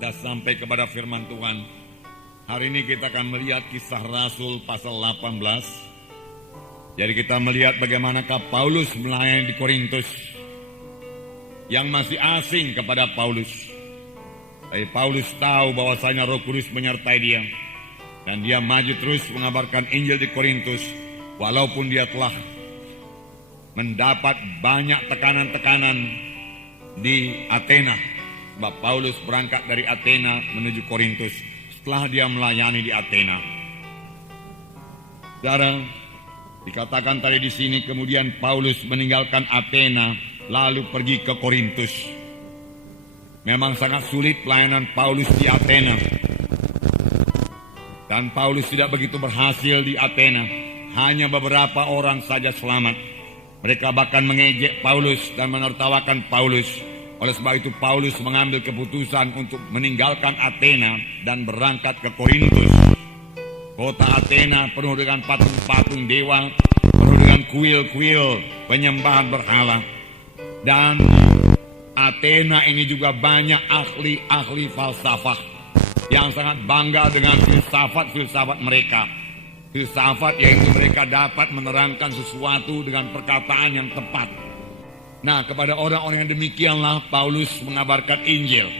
Kita sampai kepada firman Tuhan. Hari ini kita akan melihat Kisah Rasul pasal 18. Jadi kita melihat bagaimanakah Paulus melayani di Korintus yang masih asing kepada Paulus. Tapi Paulus tahu bahwasanya Roh Kudus menyertai dia. Dan dia maju terus mengabarkan Injil di Korintus. Walaupun dia telah mendapat banyak tekanan-tekanan di Athena. Sebab Paulus berangkat dari Athena menuju Korintus setelah dia melayani di Athena. Saudara, dikatakan tadi di sini kemudian Paulus meninggalkan Athena lalu pergi ke Korintus. Memang sangat sulit pelayanan Paulus di Athena. Dan Paulus tidak begitu berhasil di Athena. Hanya beberapa orang saja selamat. Mereka bahkan mengejek Paulus dan menertawakan Paulus. Oleh sebab itu Paulus mengambil keputusan untuk meninggalkan Athena dan berangkat ke Korintus. Kota Athena penuh dengan patung-patung dewa, penuh dengan kuil-kuil penyembahan berhala. Dan Athena ini juga banyak ahli-ahli falsafah yang sangat bangga dengan filsafat-filsafat mereka. Filsafat yaitu mereka dapat menerangkan sesuatu dengan perkataan yang tepat. Nah, kepada orang-orang yang demikianlah Paulus mengabarkan Injil.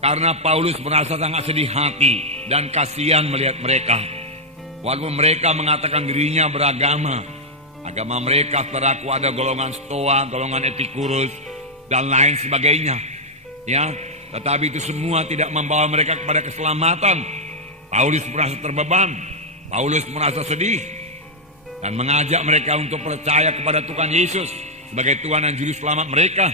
Karena Paulus merasa sangat sedih hati dan kasihan melihat mereka. Walaupun mereka mengatakan dirinya beragama. Agama mereka saudaraku ada golongan Stoa, golongan Epikurus, dan lain sebagainya. Ya, tetapi itu semua tidak membawa mereka kepada keselamatan. Paulus merasa terbeban. Paulus merasa sedih. Dan mengajak mereka untuk percaya kepada Tuhan Yesus sebagai Tuhan dan Juru Selamat mereka.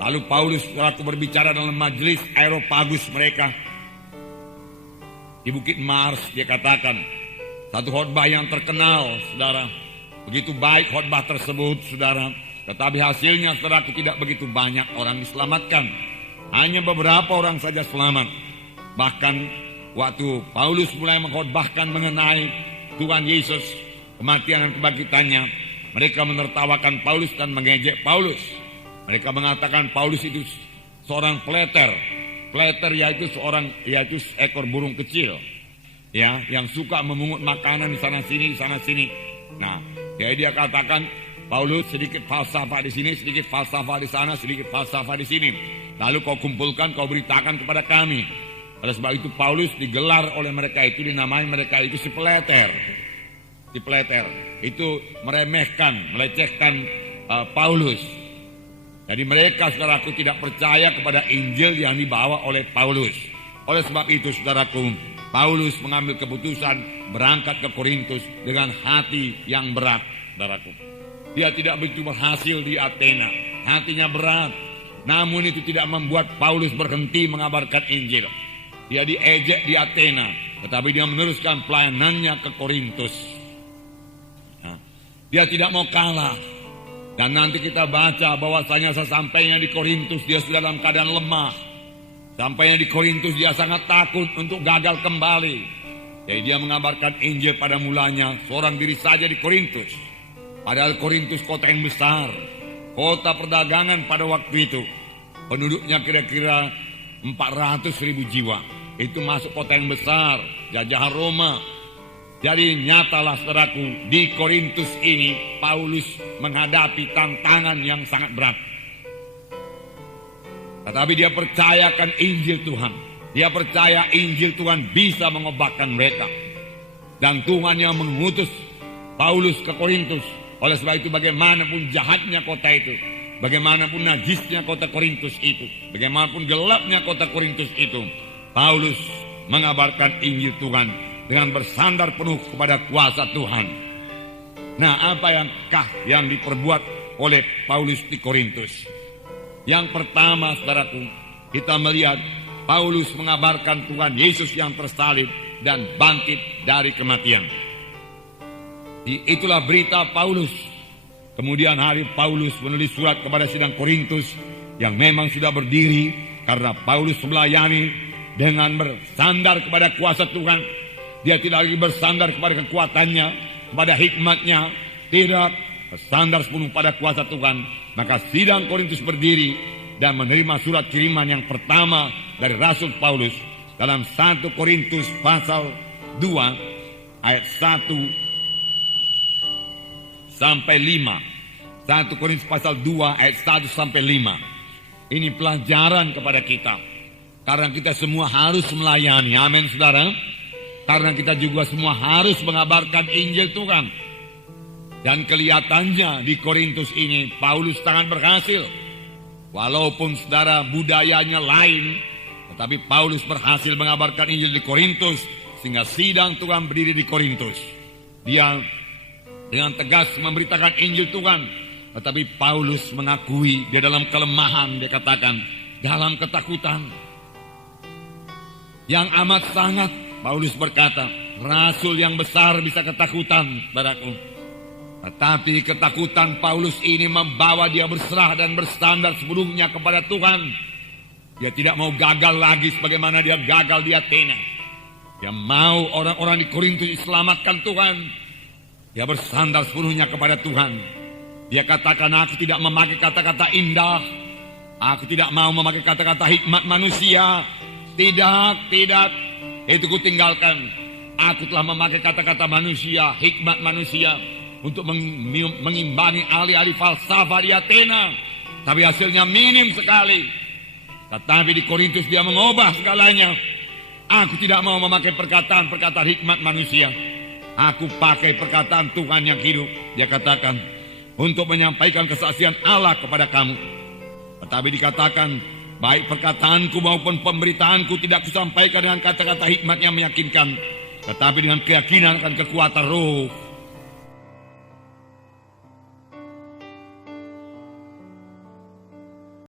Lalu Paulus selaku berbicara dalam majelis Areopagus mereka di Bukit Mars. Dia katakan satu khotbah yang terkenal, saudara. Begitu baik khotbah tersebut, saudara. Tetapi hasilnya, saudara, tidak begitu banyak orang diselamatkan. Hanya beberapa orang saja selamat. Bahkan waktu Paulus mulai mengkhotbahkan mengenai Tuhan Yesus, kematian dan kebangkitannya, mereka menertawakan Paulus dan mengejek Paulus. Mereka mengatakan Paulus itu seorang pleter. Pleter yaitu seekor burung kecil, ya, yang suka memungut makanan di sana sini, di sana sini. Nah, jadi dia katakan Paulus sedikit falsafah di sini, sedikit falsafah di sana, sedikit falsafah di sini. Lalu kau kumpulkan, kau beritakan kepada kami. Oleh sebab itu Paulus digelar oleh mereka itu, dinamai mereka itu si pleter. Si pleter itu meremehkan, melecehkan Paulus. Jadi mereka, saudaraku, tidak percaya kepada Injil yang dibawa oleh Paulus. Oleh sebab itu, saudaraku, Paulus mengambil keputusan berangkat ke Korintus dengan hati yang berat, saudaraku. Dia tidak begitu berhasil di Athena, hatinya berat. Namun itu tidak membuat Paulus berhenti mengabarkan Injil. Dia diejek di Athena, tetapi dia meneruskan pelayanannya ke Korintus. Dia tidak mau kalah. Dan nanti kita baca bahwasanya sesampainya di Korintus dia sudah dalam keadaan lemah. Sampainya di Korintus dia sangat takut untuk gagal kembali. Jadi dia mengabarkan Injil pada mulanya seorang diri saja di Korintus. Padahal Korintus kota yang besar, kota perdagangan pada waktu itu. Penduduknya kira-kira 400.000 jiwa. Itu masuk kota yang besar, jajahan Roma. Jadi nyatalah, saudaraku, di Korintus ini Paulus menghadapi tantangan yang sangat berat. Tetapi dia percayakan Injil Tuhan. Dia percaya Injil Tuhan bisa mengobatkan mereka. Dan Tuhan yang mengutus Paulus ke Korintus. Oleh sebab itu bagaimanapun jahatnya kota itu, bagaimanapun najisnya kota Korintus itu, bagaimanapun gelapnya kota Korintus itu, Paulus mengabarkan Injil Tuhan dengan bersandar penuh kepada kuasa Tuhan. Nah, apa yang diperbuat oleh Paulus di Korintus? Yang pertama, saudaraku, kita melihat Paulus mengabarkan Tuhan Yesus yang tersalib dan bangkit dari kematian. Itulah berita Paulus. Kemudian hari Paulus menulis surat kepada sidang Korintus yang memang sudah berdiri karena Paulus melayani dengan bersandar kepada kuasa Tuhan. Dia tidak lagi bersandar kepada kekuatannya, kepada hikmatnya, tidak bersandar sepenuh pada kuasa Tuhan. Maka sidang Korintus berdiri dan menerima surat kiriman yang pertama dari Rasul Paulus dalam 1 Korintus pasal 2 ayat 1 sampai 5. 1 Korintus pasal 2 ayat 1 sampai 5. Ini pelajaran kepada kita. Karena kita semua harus melayani. Amin, saudara. Karena kita juga semua harus mengabarkan Injil Tuhan. Dan kelihatannya di Korintus ini Paulus sangat berhasil. Walaupun saudara budayanya lain, tetapi Paulus berhasil mengabarkan Injil di Korintus. Sehingga sidang Tuhan berdiri di Korintus. Dia dengan tegas memberitakan Injil Tuhan. Tetapi Paulus mengakui dia dalam kelemahan, dia katakan dalam ketakutan yang amat sangat. Paulus berkata, rasul yang besar bisa ketakutan, saudaraku. Tetapi ketakutan Paulus ini membawa dia berserah dan bersandar sepenuhnya kepada Tuhan. Dia tidak mau gagal lagi sebagaimana dia gagal di Athena. Dia mau orang-orang di Korintus diselamatkan Tuhan. Dia bersandar sepenuhnya kepada Tuhan. Dia katakan, aku tidak memakai kata-kata indah. Aku tidak mau memakai kata-kata hikmat manusia. Tidak. Itu kutinggalkan. Aku telah memakai kata-kata manusia, hikmat manusia, untuk mengimbangi ahli-ahli falsafah di Athena. Tapi hasilnya minim sekali. Tetapi di Korintus dia mengubah segalanya. Aku tidak mau memakai perkataan-perkataan hikmat manusia. Aku pakai perkataan Tuhan yang hidup. Dia katakan, untuk menyampaikan kesaksian Allah kepada kamu. Tetapi dikatakan, baik perkataanku maupun pemberitaanku tidak kusampaikan dengan kata-kata hikmat yang meyakinkan, tetapi dengan keyakinan akan kekuatan roh.